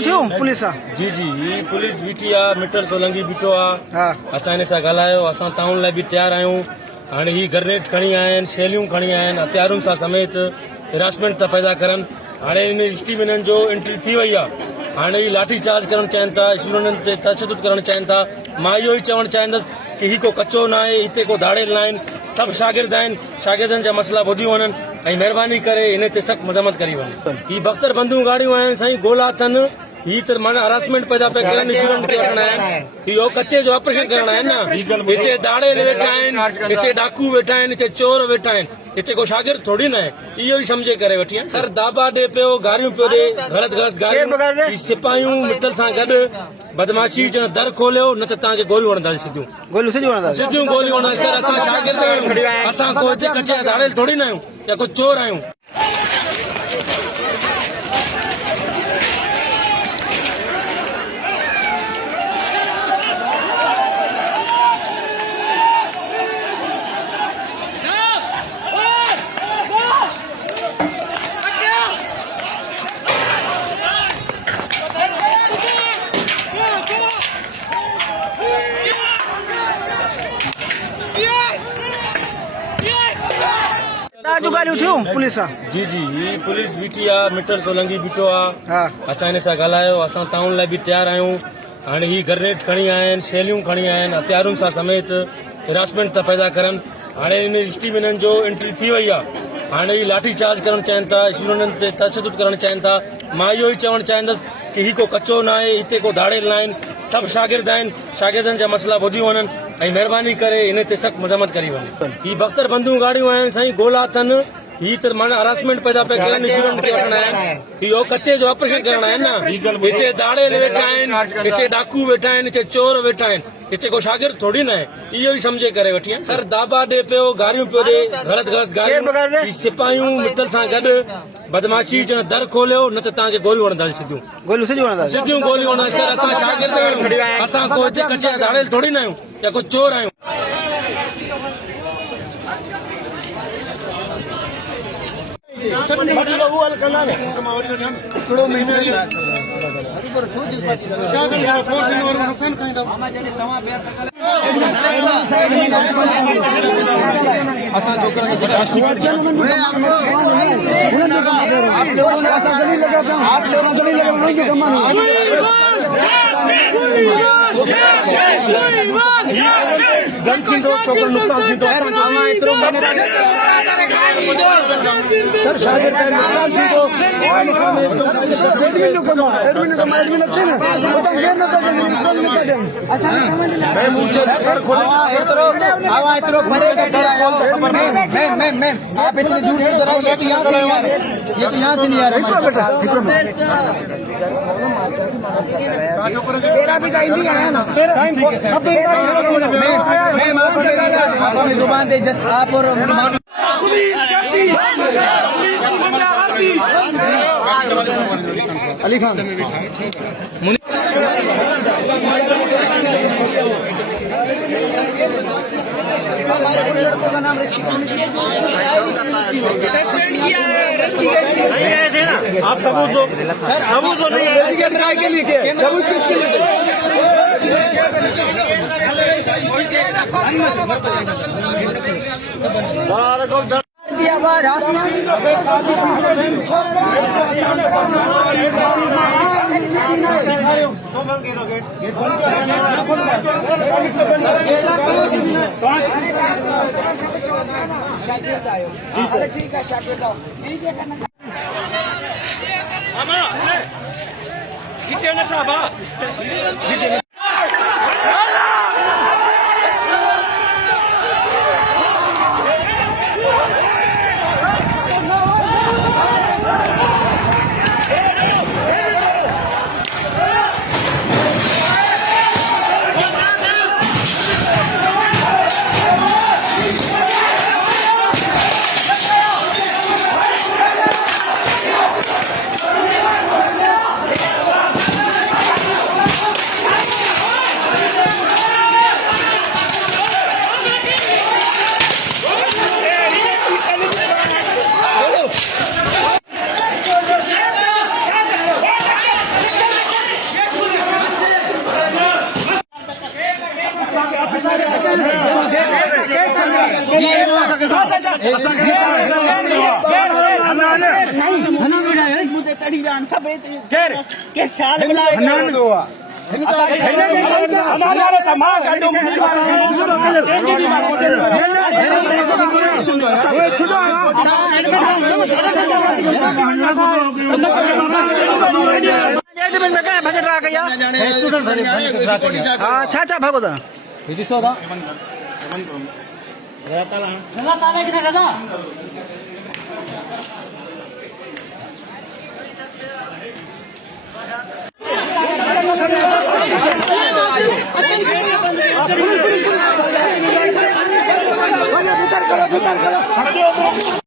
ॻाल्हियूं थियूं पुलिस सां? जी जी, ही पुलिस बीठी आहे, मीटर सोलंगी बीठो आहे। असां हिन सां ॻाल्हायो, असां ताउन लाइ बि तयारु आहियूं। हाणे ही ग्रेनेड खणी आया आहिनि, शैलियूं खणी आया आहिनि, हथियारुनि सां समेत हिरासमेंट था पैदा करनि। हाणे हिन स्टी में हिननि जो एंट्री थी वई आहे। हाणे ही लाठी चार्ज करणु चाहिनि था, स्टूडेंटनि ते तशदुद करणु चाहिनि था। मां इहो ई चवणु चाहींदुसि कि ही को कचो न आहे, हिते को धाड़ेल न आहिनि, सभु शागिर्द आहिनि। शागिर्दनि जा मसला ॿुधी वञनि ऐं महिरबानी करे हिन ते सख़्तु मज़म्मत करी वञे। ही बख़्तर बंदूं गाड़ियूं आहिनि साईं, गोला अथनि। ही त माना हरासमेंट पैदा पिया करनि, स्टूडेंट खे वठणा आहिनि। इहो कचे जो ऑपरेशन करणा आहिनि न। हिते दाड़ेल वेठा आहिनि, हिते डाकू वेठा आहिनि, हिते चोर वेठा आहिनि, हिते को शागिर्द थोड़ी न आहे। इहो ई सम्झे करे वठी आहिनि। सर दाबा ॾे पियो, गारियूं पियो ॾे, ग़लति गारियूं। सिपाहियूं मिटल सां गॾु बदमाशी जो दर खोलियो, न त तव्हांखे गोलियूं हणंदासीं। सिधियूं गोलियूं हणंदासीं। सर असां शागिर्द आहियूं, असां को हिते कचे दाड़ेल थोड़ी न आहियूं या को चोर आहियूं। ॻाल्हियूं थियूं पुलिस सां? जी जी, ही पुलिस बीठी आहे, मीटर सोलंगी बीठो आहे। असां हिन सां ॻाल्हायो, असां ताउन लाइ बि तयारु आहियूं। हाणे ही ग्रेनेड खणी आया आहिनि, शैलियूं खणी आया आहिनि, हथियारुनि सां समेत हिरासमेंट था पैदा करनि। हाणे हिन स्टी में हिननि जो एंट्री थी वई आहे। हाणे ही लाठी चार्ज करणु चाहिनि था, स्टूडेंटनि ते तशदुद करणु चाहिनि था। मां इहो ई चवणु चाहींदुसि कि ही को कचो न आहे, हिते को धाड़ेल न आहिनि, सभु शागिर्द आहिनि। शागिर्दनि जा मसला ॿुधी वञनि ऐं महिरबानी करे हिन ते सख़्तु मज़म्मत करी वञे। ही बख़्तर बंदूं गाड़ियूं आहिनि साईं, गोला अथनि। ही त माना हरासमेंट पैदा पिया करनि, स्टूडेंट खे वठणा आहिनि। इहो कचे जो ऑपरेशन करणा आहिनि न। हिते दाड़ेल वेठा आहिनि, हिते डाकू वेठा आहिनि, हिते चोर वेठा आहिनि, हिते को शागिर्द थोड़ी न आहे। इहो ई सम्झे करे वठी आहिनि। सर दाबा ॾे पियो, गारियूं पियो ॾे, ग़लति गारियूं। सिपाहियूं मिटल सां गॾु बदमाशी जो दर खोलियो, न त तव्हांखे गोलियूं हणंदासीं। सिधियूं गोलियूं हणंदासीं। सर असां शागिर्द आहियूं, असां को हिते कचे धाड़ेल थोड़ी न आहियूं या को चोर आहियूं। सर शागिर्द आप इतने दूर से तो ये तो यहाँ से नहीं आ रहा। तेरा भी हिंदी आया ना, अपनी जुबान दे जस्ट आप और अली खान आप सबूत दो। सर सबूत दो। नहीं के लिए सबूत किसके लिए? ठीक है शागिर्द एडमिन में क्या भजन रहा क्या हाँ छा भागो था भीतर करो